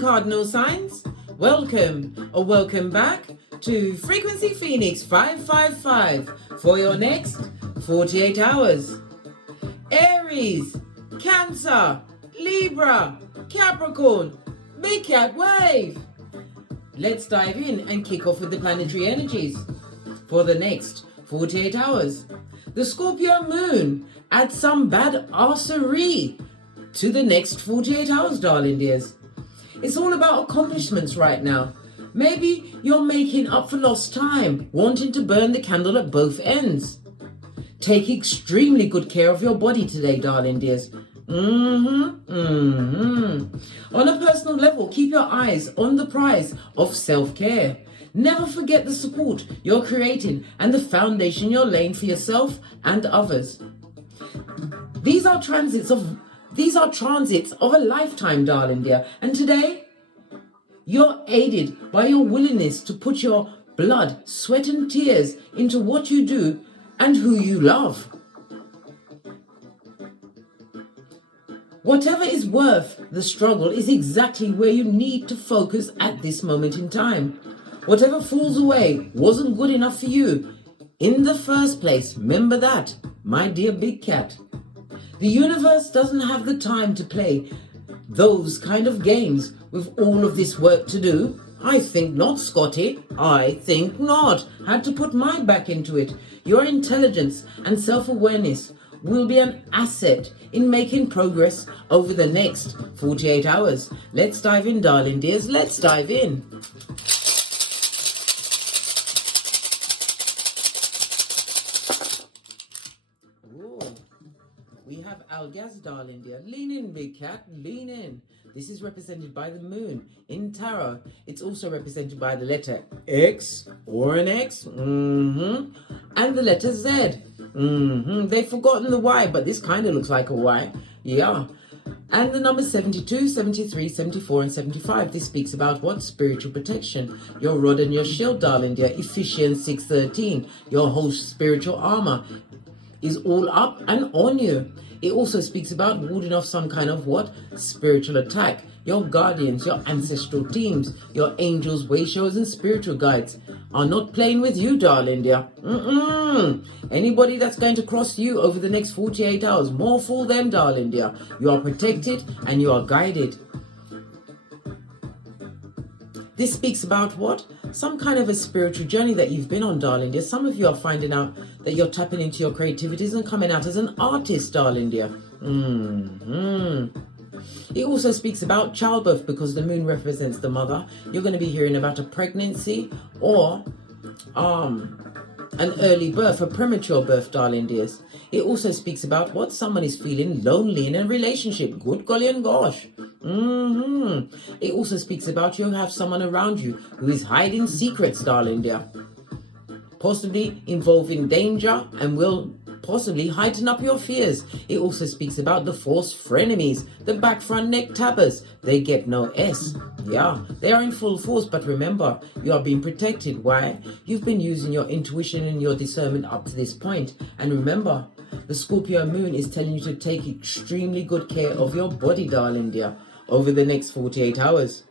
Cardinal signs, welcome or welcome back to Frequency Phoenix 555 for your next 48 hours. Aries, Cancer, Libra, Capricorn, Big Cat Wave. Let's dive in and kick off with the planetary energies for the next 48 hours. The Scorpio moon adds some bad arsery to the next 48 hours, darling dears. It's all about accomplishments right now. Maybe you're making up for lost time, wanting to burn the candle at both ends. Take extremely good care of your body today, darling dears. On a personal level, keep your eyes on the prize of self-care. Never forget the support you're creating and the foundation you're laying for yourself and others. These are transits of a lifetime, darling dear. And today, you're aided by your willingness to put your blood, sweat and tears into what you do and who you love. Whatever is worth the struggle is exactly where you need to focus at this moment in time. Whatever falls away wasn't good enough for you in the first place. Remember that, my dear big cat. The universe doesn't have the time to play those kind of games with all of this work to do. I think not, Scotty. I think not. Had to put my back into it. Your intelligence and self-awareness will be an asset in making progress over the next 48 hours. Let's dive in, darling dears. Let's dive in. We have Algaz, darling dear. Lean in, big cat, lean in. This is represented by the moon in tarot. It's also represented by the letter X or an X, and the letter Z. They've forgotten the Y, but this kind of looks like a Y. Yeah. And the numbers 72, 73, 74, and 75. This speaks about what? Spiritual protection. Your rod and your shield, darling dear. Ephesians 6:13. Your whole spiritual armor is all up and on you. It also speaks about warding off some kind of what? Spiritual attack. Your guardians, your ancestral teams, your angels, way showers, and spiritual guides are not playing with you, darling dear. Anybody that's going to cross you over the next 48 hours, more fool them, darling dear. You are protected and you are guided. This speaks about what? Some kind of a spiritual journey that you've been on, darling dear. Some of you are finding out that you're tapping into your creativities and coming out as an artist, darling dear. It also speaks about childbirth because the moon represents the mother. You're going to be hearing about a pregnancy or an early birth, a premature birth, darling dears. It also speaks about what? Someone is feeling lonely in a relationship. Good golly and gosh. It also speaks about you have someone around you who is hiding secrets, darling dear. Possibly involving danger and will possibly heighten up your fears. It also speaks about the false frenemies, the back front neck tappers. They get no S. Yeah, they are in full force, but remember, you are being protected. Why? You've been using your intuition and your discernment up to this point. And remember, the Scorpio moon is telling you to take extremely good care of your body, darling dear, over the next 48 hours.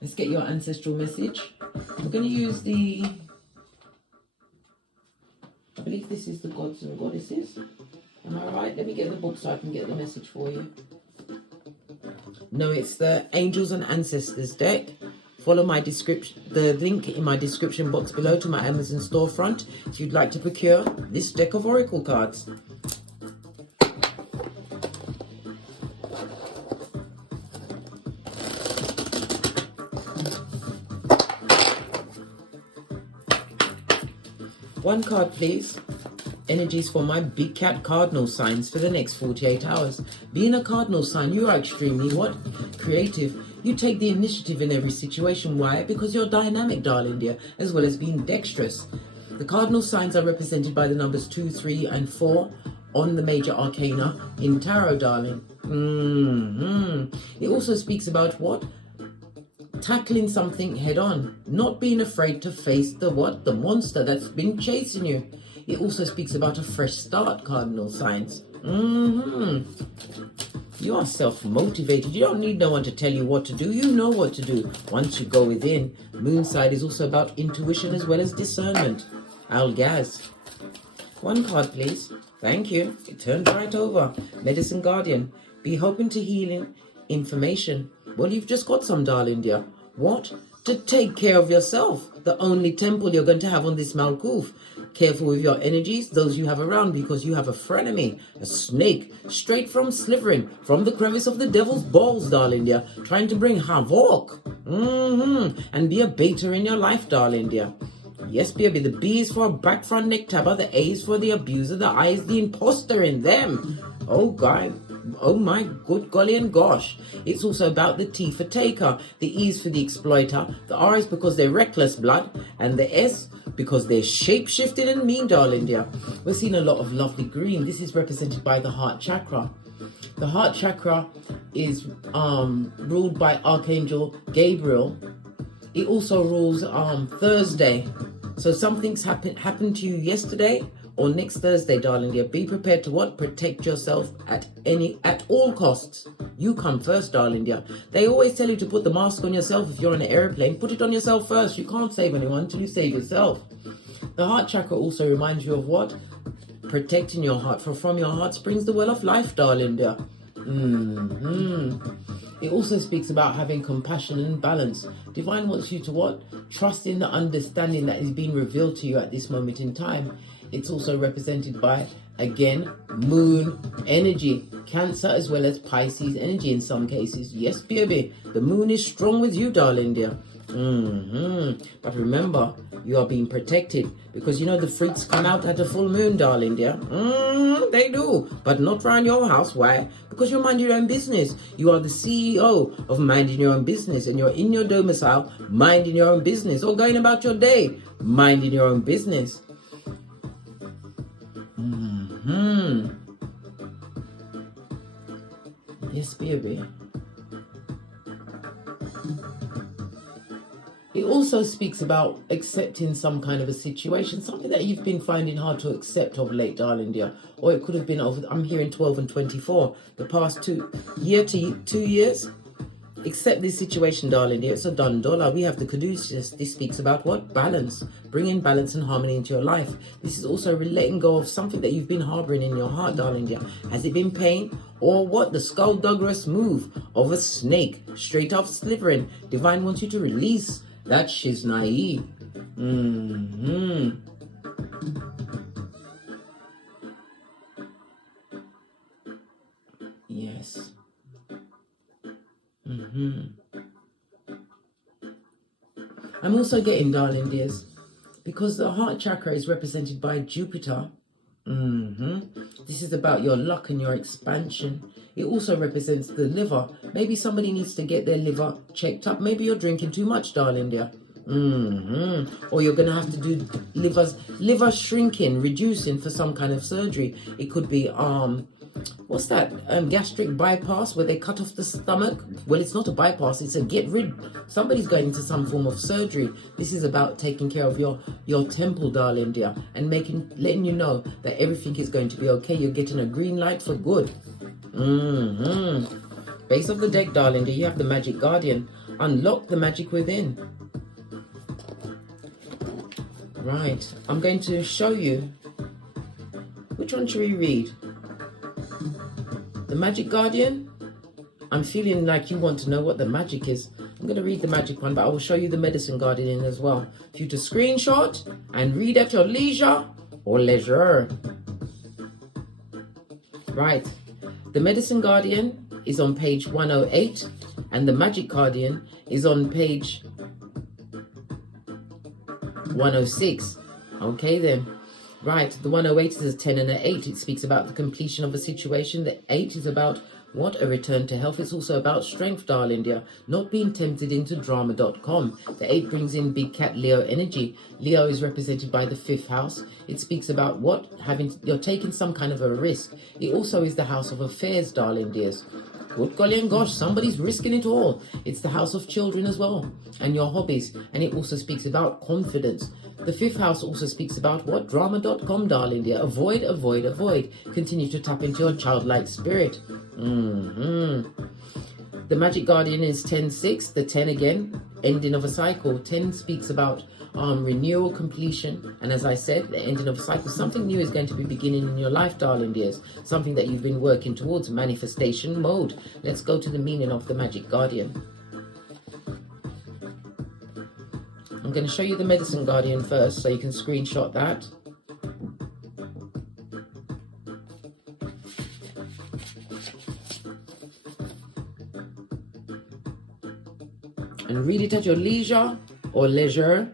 Let's get your ancestral message. We're going to use I believe this is the gods and goddesses. Am I right? Let me get the book so I can get the message for you. No, it's the Angels and Ancestors deck. Follow my description, the link in my description box below to my Amazon storefront if you'd like to procure this deck of oracle cards. One card, please. Energies for my big cat cardinal signs for the next 48 hours. Being a cardinal sign, you are extremely what? Creative. You take the initiative in every situation. Why? Because you're dynamic, darling dear, as well as being dexterous. The cardinal signs are represented by the numbers 2, 3, and 4 on the major arcana in tarot, darling. It also speaks about what? Tackling something head on, not being afraid to face the what? The monster that's been chasing you. It also speaks about a fresh start, cardinal signs. You are self-motivated. You don't need no one to tell you what to do. You know what to do once you go within. Moon side is also about intuition as well as discernment. Algaz. One card, please. Thank you. It turned right over. Medicine Guardian. Be hoping to healing information. Well, you've just got some, darling dear. What? To take care of yourself. The only temple you're going to have on this Malkuth. Careful with your energies, those you have around, because you have a frenemy, a snake, straight from slithering, from the crevice of the devil's balls, darling dear, trying to bring havoc. And be a baiter in your life, darling dear. Yes, baby, the B is for back front neck tabber, the A is for the abuser, the I is the imposter in them. Oh, God. Oh my good golly and gosh. It's also about the T for taker, the E is for the exploiter, the R is because they're reckless blood, and the S because they're shape-shifting and mean, darling dear. We're seeing a lot of lovely green. This is represented by the heart chakra. The heart chakra is ruled by Archangel Gabriel. It also rules Thursday. So something's happened to you yesterday or next Thursday, darling dear. Be prepared to what? Protect yourself at all costs. You come first, darling dear. They always tell you to put the mask on yourself if you're on an airplane. Put it on yourself first. You can't save anyone until you save yourself. The heart chakra also reminds you of what? Protecting your heart. For from your heart springs the well of life, darling dear. It also speaks about having compassion and balance. Divine wants you to what? Trust in the understanding that is being revealed to you at this moment in time. It's also represented by, again, moon energy, Cancer as well as Pisces energy in some cases. Yes, baby, the moon is strong with you, darling dear. But remember, you are being protected because you know the freaks come out at a full moon, darling dear. They do, but not around your house. Why? Because you're minding your own business. You are the CEO of minding your own business, and you're in your domicile minding your own business, or going about your day minding your own business. Yes, baby. It also speaks about accepting some kind of a situation, something that you've been finding hard to accept of late, darling dear. Or it could have been over, I'm hearing 12 and 24, the past 2 years. Accept this situation, darling dear. It's a done dollar. We have the Caduceus. This speaks about what? Balance. Bringing balance and harmony into your life. This is also letting go of something that you've been harboring in your heart, darling dear. Has it been pain? Or what? The skullduggerous move of a snake straight off slithering. Divine wants you to release that shiznai. Yes. I'm also getting, darling dears, because the heart chakra is represented by Jupiter. This is about your luck and your expansion. It also represents the liver. Maybe somebody needs to get their liver checked up. Maybe you're drinking too much, darling dear. Or you're going to have to do liver shrinking, reducing for some kind of surgery. It could be what's that? Gastric bypass, where they cut off the stomach. Well, it's not a bypass, it's a get rid. Somebody's going into some form of surgery. This is about taking care of your temple, darling dear, and letting you know that everything is going to be okay. You're getting a green light for good. Base of the deck, darling dear, you have the Magic Guardian. Unlock the magic within. Right, I'm going to show you. Which one should we read? The Magic Guardian? I'm feeling like you want to know what the magic is. I'm going to read the magic one, but I will show you the Medicine Guardian as well. For you to screenshot and read at your leisure or leisure. Right. The Medicine Guardian is on page 108 and the Magic Guardian is on page 106. Okay then. Right, the 108 is a 10 and an 8. It speaks about the completion of a situation. The 8 is about What a return to health. It's also about strength, darling dear. Not being tempted into drama.com. The 8 brings in big cat Leo energy. Leo is represented by the 5th house. It speaks about what? You're taking some kind of a risk. It also is the house of affairs, darling dears. Good golly and gosh, somebody's risking it all. It's the house of children as well, and your hobbies. And it also speaks about confidence. The 5th house also speaks about what? Drama.com, darling dear. Avoid, avoid, avoid. Continue to tap into your childlike spirit. The Magic Guardian is 10-6. The 10 again, ending of a cycle. 10 speaks about renewal, completion, and as I said, the ending of a cycle. Something new is going to be beginning in your life, darling dears. Something that you've been working towards, manifestation mode. Let's go to the meaning of the Magic Guardian. I'm going to show you the Medicine Guardian first, so you can screenshot that. And read it at your leisure or leisure.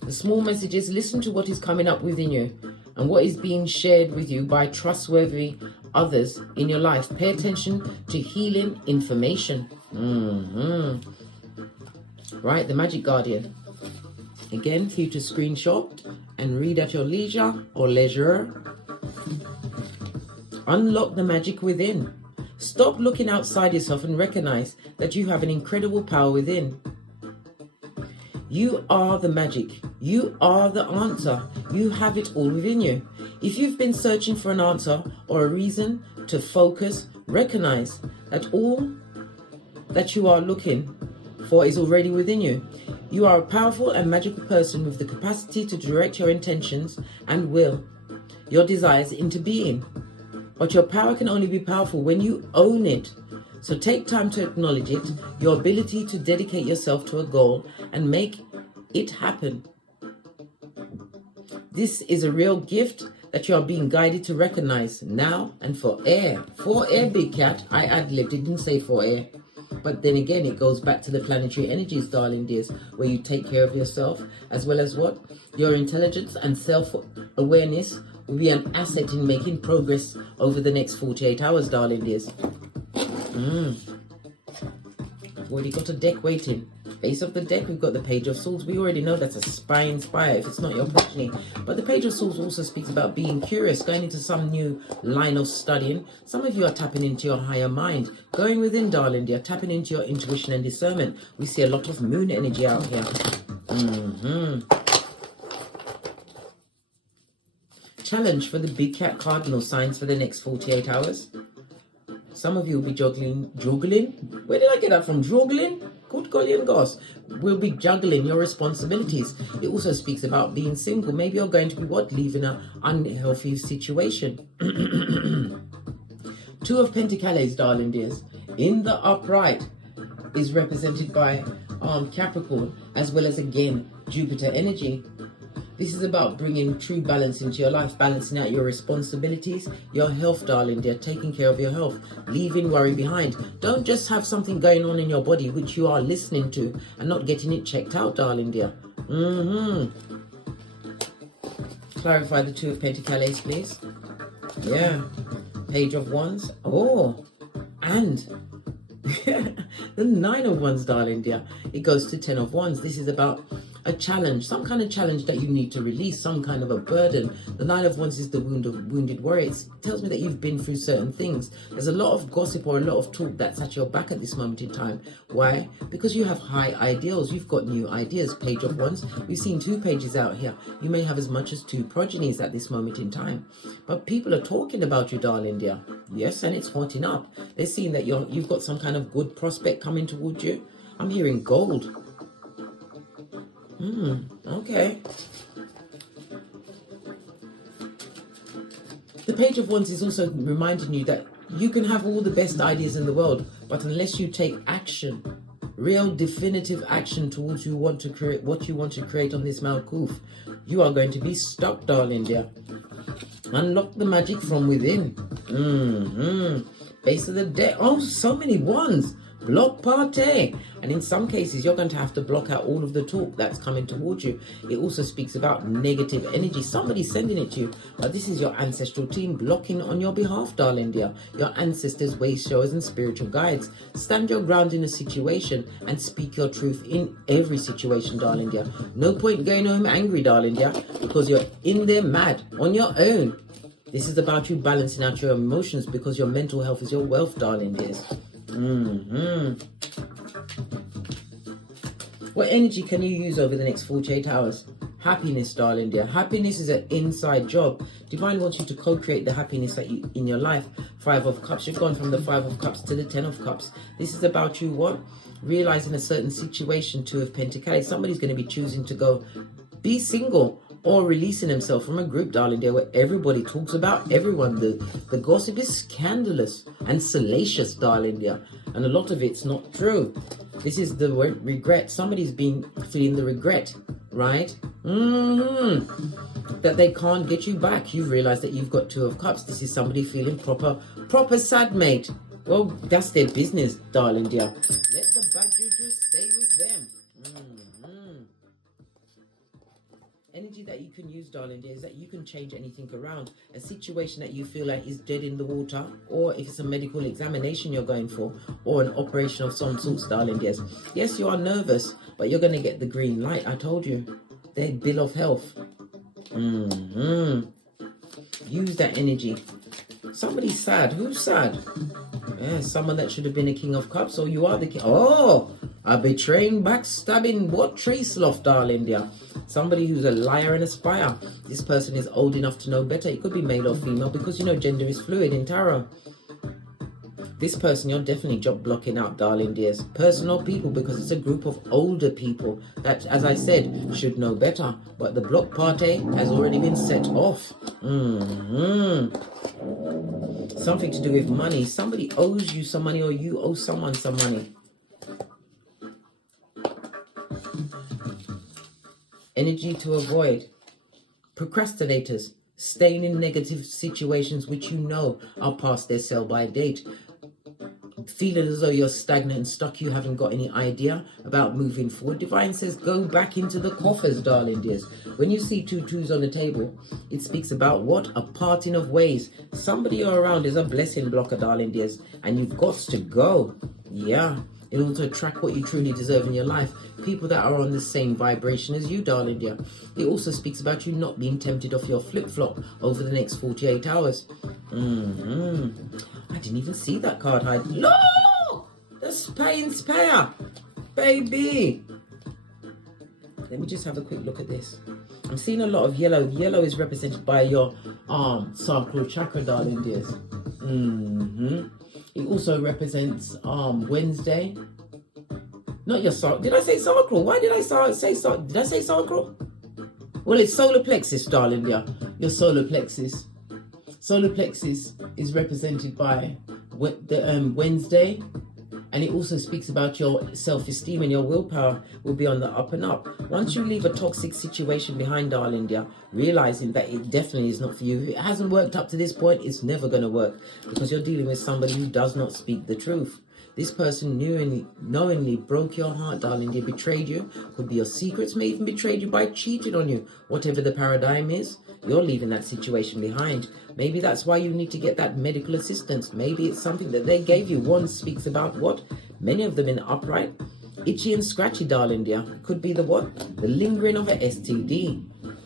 The small messages, listen to what is coming up within you and what is being shared with you by trustworthy others in your life. Pay attention to healing information. Right, the Magic Guardian. Again, for you to screenshot and read at your leisure or leisure. Unlock the magic within. Stop looking outside yourself and recognize that you have an incredible power within. You are the magic. You are the answer. You have it all within you. If you've been searching for an answer or a reason to focus, recognize that all that you are looking for is already within you. You are a powerful and magical person with the capacity to direct your intentions and will, your desires into being. But your power can only be powerful when you own it. So take time to acknowledge it, your ability to dedicate yourself to a goal and make it happen. This is a real gift that you are being guided to recognize now and for air. For air, big cat. I ad-libbed, it didn't say for air. But then again, it goes back to the planetary energies, darling dears, where you take care of yourself, as well as what? Your intelligence and self-awareness will be an asset in making progress over the next 48 hours, darling dears. I've already got a deck waiting. Base of the deck, we've got the Page of Swords. We already know that's a spy inspire if it's not your progeny. But the Page of Swords also speaks about being curious, going into some new line of studying. Some of you are tapping into your higher mind, going within, darling dear, tapping into your intuition and discernment. We see a lot of moon energy out here. Challenge for the big cat cardinal signs for the next 48 hours. Some of you will be juggling. Where did I get that from? Juggling? Good golly and gosh. We'll be juggling your responsibilities. It also speaks about being single. Maybe you're going to be what? Leaving an unhealthy situation. 2 of Pentacles, darling dears. In the upright is represented by Capricorn, as well as again Jupiter energy. This is about bringing true balance into your life, balancing out your responsibilities, your health, darling dear, taking care of your health, leaving worry behind. Don't just have something going on in your body which you are listening to and not getting it checked out, darling dear. Clarify the 2 of Pentacles, please. Yeah. Page of Wands. Oh, and the 9 of Wands, darling dear. It goes to 10 of Wands. This is about a challenge, some kind of challenge that you need to release, some kind of a burden. The 9 of Wands is the wounded warrior. It tells me that you've been through certain things. There's a lot of gossip or a lot of talk that's at your back at this moment in time. Why? Because you have high ideals. You've got new ideas. Page of Wands. We've seen 2 pages out here. You may have as much as 2 progenies at this moment in time. But people are talking about you, darling dear. Yes, and it's hotting up. They're seeing that you've got some kind of good prospect coming towards you. I'm hearing gold. Okay. The Page of Wands is also reminding you that you can have all the best ideas in the world, but unless you take action, real definitive action towards what you want to create on this Malkuth, you are going to be stuck, darling dear. Unlock the magic from within. Base of the deck. Oh, so many wands. Block party. And in some cases, you're going to have to block out all of the talk that's coming towards you. It also speaks about negative energy. Somebody's sending it to you. This is your ancestral team blocking on your behalf, darling dear. Your ancestors, way showers, and spiritual guides. Stand your ground in a situation and speak your truth in every situation, darling dear. No point going home angry, darling dear, because you're in there mad on your own. This is about you balancing out your emotions, because your mental health is your wealth, darling dears. What energy can you use over the next 48 hours? Happiness, darling dear. Happiness is an inside job. Divine wants you to co-create the happiness that you in your life. 5 of Cups. You've gone from the 5 of Cups to the 10 of Cups. This is about you what? Realizing a certain situation. 2 of Pentacles. Somebody's going to be choosing to go be single, or releasing himself from a group, darling dear, where everybody talks about everyone. The gossip is scandalous and salacious, darling dear, and a lot of it's not true. This is the word regret. Somebody's been feeling the regret, right? That they can't get you back. You've realized that you've got 2 of Cups. This is somebody feeling proper sad, mate. Well, that's their business, darling dear. Let the bad juju stay with them. Energy that you can use, darling dear, is that you can change anything around. A situation that you feel like is dead in the water, or if it's a medical examination you're going for, or an operation of some sorts, darling dears. Yes, you are nervous, but you're going to get the green light. I told you. Their bill of health. Use that energy. Somebody's sad. Who's sad? Yeah, someone that should have been a King of Cups, or you are the King. Oh, a betraying, backstabbing, what? Tree sloth, darling dear. Somebody who's a liar and a spy. This person is old enough to know better. It could be male or female, because you know gender is fluid in tarot. This person, you're definitely job blocking out, darling dears. Person or people, because it's a group of older people that, as I said, should know better. But the block party has already been set off. Something to do with money. Somebody owes you some money, or you owe someone some money. Energy to avoid. Procrastinators. Staying in negative situations which you know are past their sell-by date. Feeling as though you're stagnant and stuck, you haven't got any idea about moving forward. Divine says go back into the coffers, darling dears. When you see 2 2s on the table, it speaks about what? A parting of ways. Somebody you're around is a blessing blocker, darling dears, and you've got to go. Yeah. In order to attract what you truly deserve in your life. People that are on the same vibration as you, darling dear. It also speaks about you not being tempted off your flip-flop over the next 48 hours. I didn't even see that card hide. Look! The Spayer, baby. Let me just have a quick look at this. I'm seeing a lot of yellow. Yellow is represented by your sacral chakra, darling dears. It also represents Wednesday. Not your sacral. Did I say sacral? Why did I say sacral? Did I say sacral? Well, it's solar plexus, darling dear. Your solar plexus. Solar plexus is represented by the Wednesday, and it also speaks about your self-esteem, and your willpower will be on the up and up. Once you leave a toxic situation behind, darling dear, realizing that it definitely is not for you. If it hasn't worked up to this point, it's never going to work, because you're dealing with somebody who does not speak the truth. This person knowingly broke your heart, darling. They betrayed you. Could be your secrets, may even betrayed you by cheating on you. Whatever the paradigm is, you're leaving that situation behind. Maybe that's why you need to get that medical assistance. Maybe it's something that they gave you. One speaks about what? Many of them in upright. Itchy and scratchy, darling dear. Could be the what? The lingering of an STD.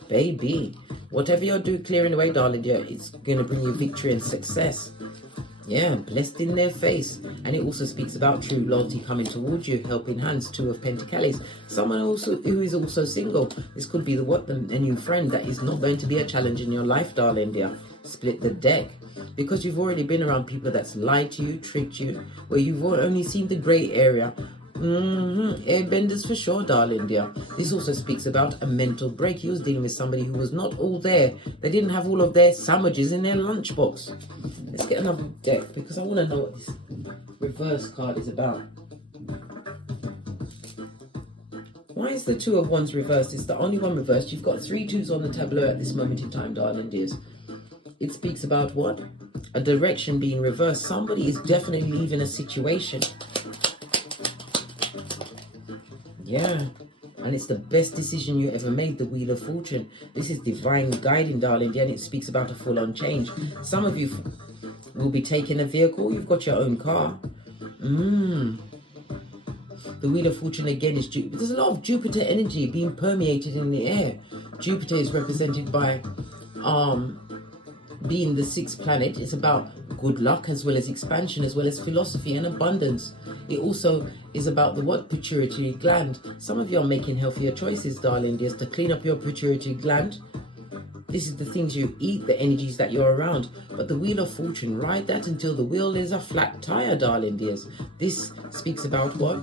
Baby. Whatever you're doing, clearing away, darling dear, it's going to bring you victory and success. Yeah, blessed in their face. And it also speaks about true loyalty coming towards you, helping hands, 2 of Pentacles. Someone also who is also single. This could be a new friend that is not going to be a challenge in your life, darling dear. Split the deck. Because you've already been around people that's lied to you, tricked you, where you've only seen the grey area. Airbenders for sure, darling dear. This also speaks about a mental break. He was dealing with somebody who was not all there. They didn't have all of their sandwiches in their lunchbox. Let's get another deck, because I want to know what this reverse card is about. Why is the 2 of Wands reversed? It's the only one reversed. You've got 3 2s on the tableau at this moment in time, darling dears. It speaks about what? A direction being reversed. Somebody is definitely leaving a situation. Yeah. And it's the best decision you ever made, the Wheel of Fortune. This is divine guiding, darling, and it speaks about a full-on change. Some of you will be taking a vehicle. You've got your own car. The Wheel of Fortune again is Jupiter. There's a lot of Jupiter energy being permeated in the air. Jupiter is represented by being the 6th planet. It's about good luck as well as expansion, as well as philosophy and abundance. It also is about the pituitary gland. Some of you are making healthier choices, darling dears, to clean up your pituitary gland. This is the things you eat, the energies that you're around. But the Wheel of Fortune, ride that until the wheel is a flat tire, darling dears. This speaks about what?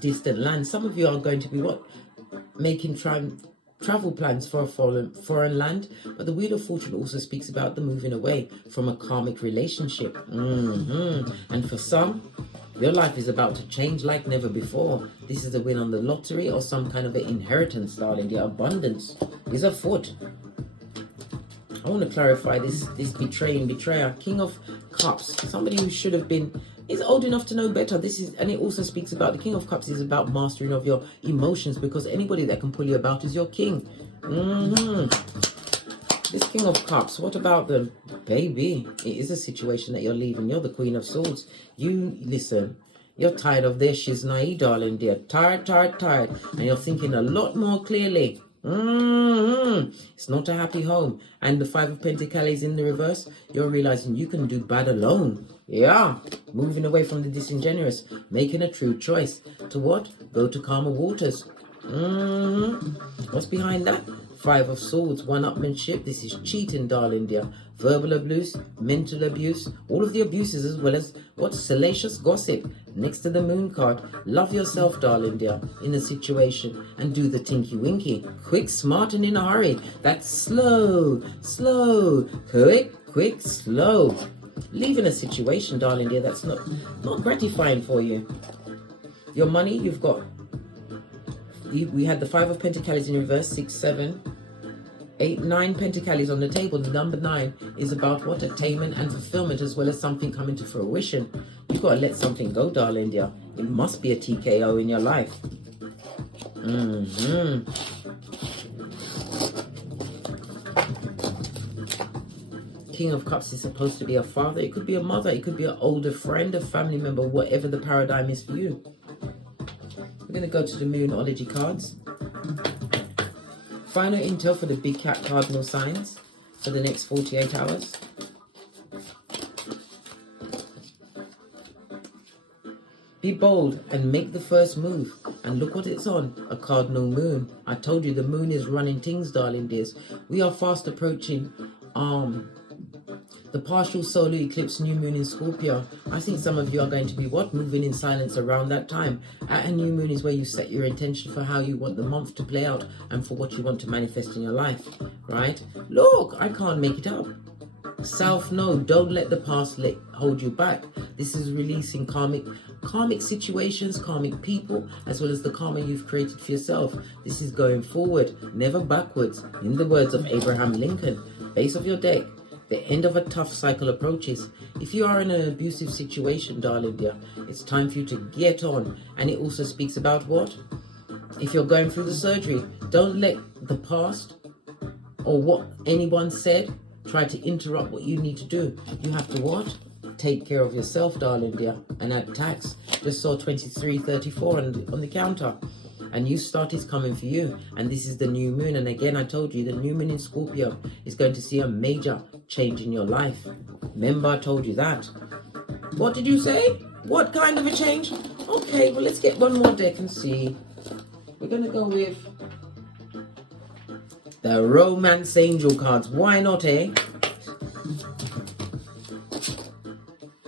Distant land. Some of you are going to be making travel plans for a foreign land. But the Wheel of Fortune also speaks about the moving away from a karmic relationship. And for some, your life is about to change like never before. This is a win on the lottery or some kind of an inheritance, darling. The abundance is afoot. I want to clarify this betrayer. King of Cups. Somebody who should have been is old enough to know better. And it also speaks about the King of Cups is about mastering of your emotions, because anybody that can pull you about is your king. This King of Cups, what about them? Baby, it is a situation that you're leaving. You're the Queen of Swords. Listen, you're tired of their shiznai, darling dear. Tired. And you're thinking a lot more clearly. It's not a happy home. And the 5 of Pentacles in the reverse, you're realizing you can do bad alone. Yeah, moving away from the disingenuous, making a true choice. To what? Go to calmer waters. What's behind that? 5 of Swords, one-upmanship. This is cheating, darling dear. Verbal abuse, mental abuse, all of the abuses, as well as what? Salacious gossip. Next to the Moon card, love yourself, darling dear, in a situation, and do the tinky winky. Quick, smart, and in a hurry. That's slow. Quick, slow. Leaving a situation, darling dear, that's not gratifying for you. Your money, you've got. We had the 5 of Pentacles in reverse, 6, 7, 8, 9 Pentacles on the table. The number 9 is about what? Attainment and fulfillment, as well as something coming to fruition. You've got to let something go, darling dear. It must be a TKO in your life. King of Cups is supposed to be a father. It could be a mother. It could be an older friend, a family member, whatever the paradigm is for you. We're going to go to the Moonology cards. Final intel for the big cat cardinal signs for the next 48 hours. Be bold and make the first move. And look what it's on, a cardinal moon. I told you the moon is running things, darling dears. We are fast approaching the partial solar eclipse, new moon in Scorpio. I think some of you are going to be moving in silence around that time. At a new moon is where you set your intention for how you want the month to play out and for what you want to manifest in your life, right? Look, I can't make it up. Self-know, don't let the past hold you back. This is releasing karmic situations, karmic people, as well as the karma you've created for yourself. This is going forward, never backwards. In the words of Abraham Lincoln, base of your deck. The end of a tough cycle approaches. If you are in an abusive situation, darling dear, it's time for you to get on. And it also speaks about what? If you're going through the surgery, don't let the past or what anyone said try to interrupt what you need to do. You have to what? Take care of yourself, darling dear, and add tax. Just saw 2334 on the counter. A new start is coming for you, and this is the new moon. And again, I told you the new moon in Scorpio is going to see a major change in your life. Remember, I told you that. What did you say? What kind of a change? Okay, well, let's get one more deck and see. We're going to go with the Romance Angel cards. Why not, eh?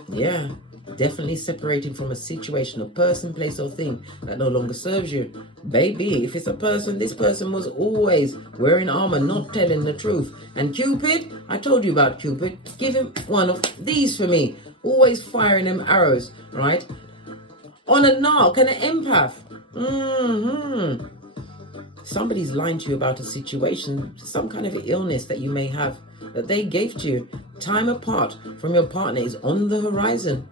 Yeah. Definitely separating from a situation, a person, place, or thing that no longer serves you. Baby, if it's a person, this person was always wearing armor, not telling the truth. And Cupid, I told you about Cupid. Give him one of these for me. Always firing them arrows, right? On a narc and an empath. Somebody's lying to you about a situation, some kind of illness that you may have, that they gave to you. Time apart from your partner is on the horizon.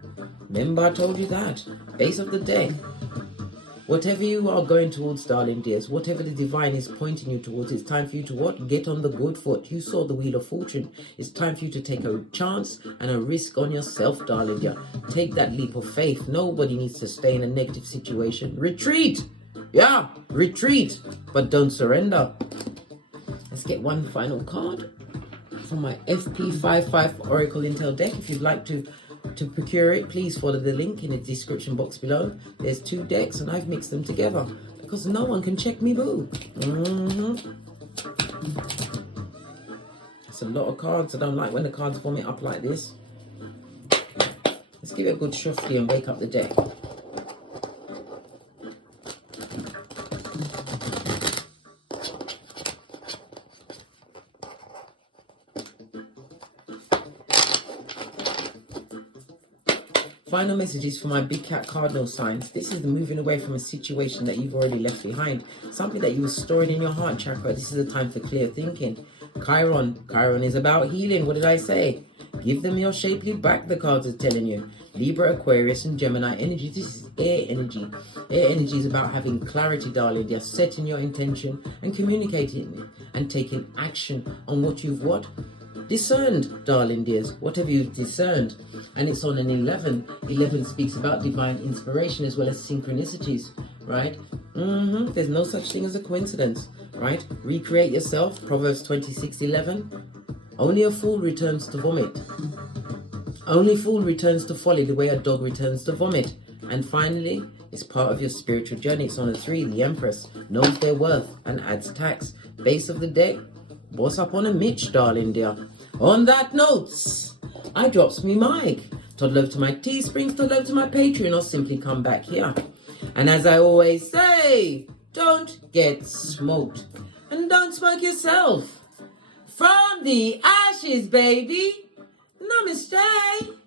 Remember, I told you that. Base of the deck. Whatever you are going towards, darling dears, whatever the divine is pointing you towards, it's time for you to what? Get on the good foot. You saw the Wheel of Fortune. It's time for you to take a chance and a risk on yourself, darling dear. Take that leap of faith. Nobody needs to stay in a negative situation. Retreat. Yeah, retreat. But don't surrender. Let's get one final card from my FP55 Oracle Intel deck. If you'd like to procure it, please follow the link in the description box below. There's 2 decks and I've mixed them together because no one can check me boo. That's a lot of cards. I don't like when the cards form it up like this. Let's give it a good shuffle and wake up the deck. Final messages for my big cat cardinal signs. This is the moving away from a situation that you've already left behind. Something that you were storing in your heart chakra. This is a time for clear thinking. Chiron. Chiron is about healing. What did I say? Give them your shapely back, the cards are telling you. Libra, Aquarius, and Gemini energy. This is air energy. Air energy is about having clarity, darling. They're setting your intention and communicating it and taking action on what you've what? Discerned, darling dears, whatever you've discerned. And it's on an 11. 11 speaks about divine inspiration as well as synchronicities, right? There's no such thing as a coincidence, right? Recreate yourself, Proverbs 26:11. Only a fool returns to vomit. Only fool returns to folly the way a dog returns to vomit. And finally, it's part of your spiritual journey. It's on a 3. The Empress knows their worth and adds tax. Base of the deck, boss up on a Mitch, darling dear. On that note, I drops me mic. Toddle over to my Teesprings, toddle over to my Patreon, or simply come back here. And as I always say, don't get smoked. And don't smoke yourself. From the ashes, baby. Namaste.